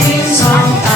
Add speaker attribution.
Speaker 1: walking song.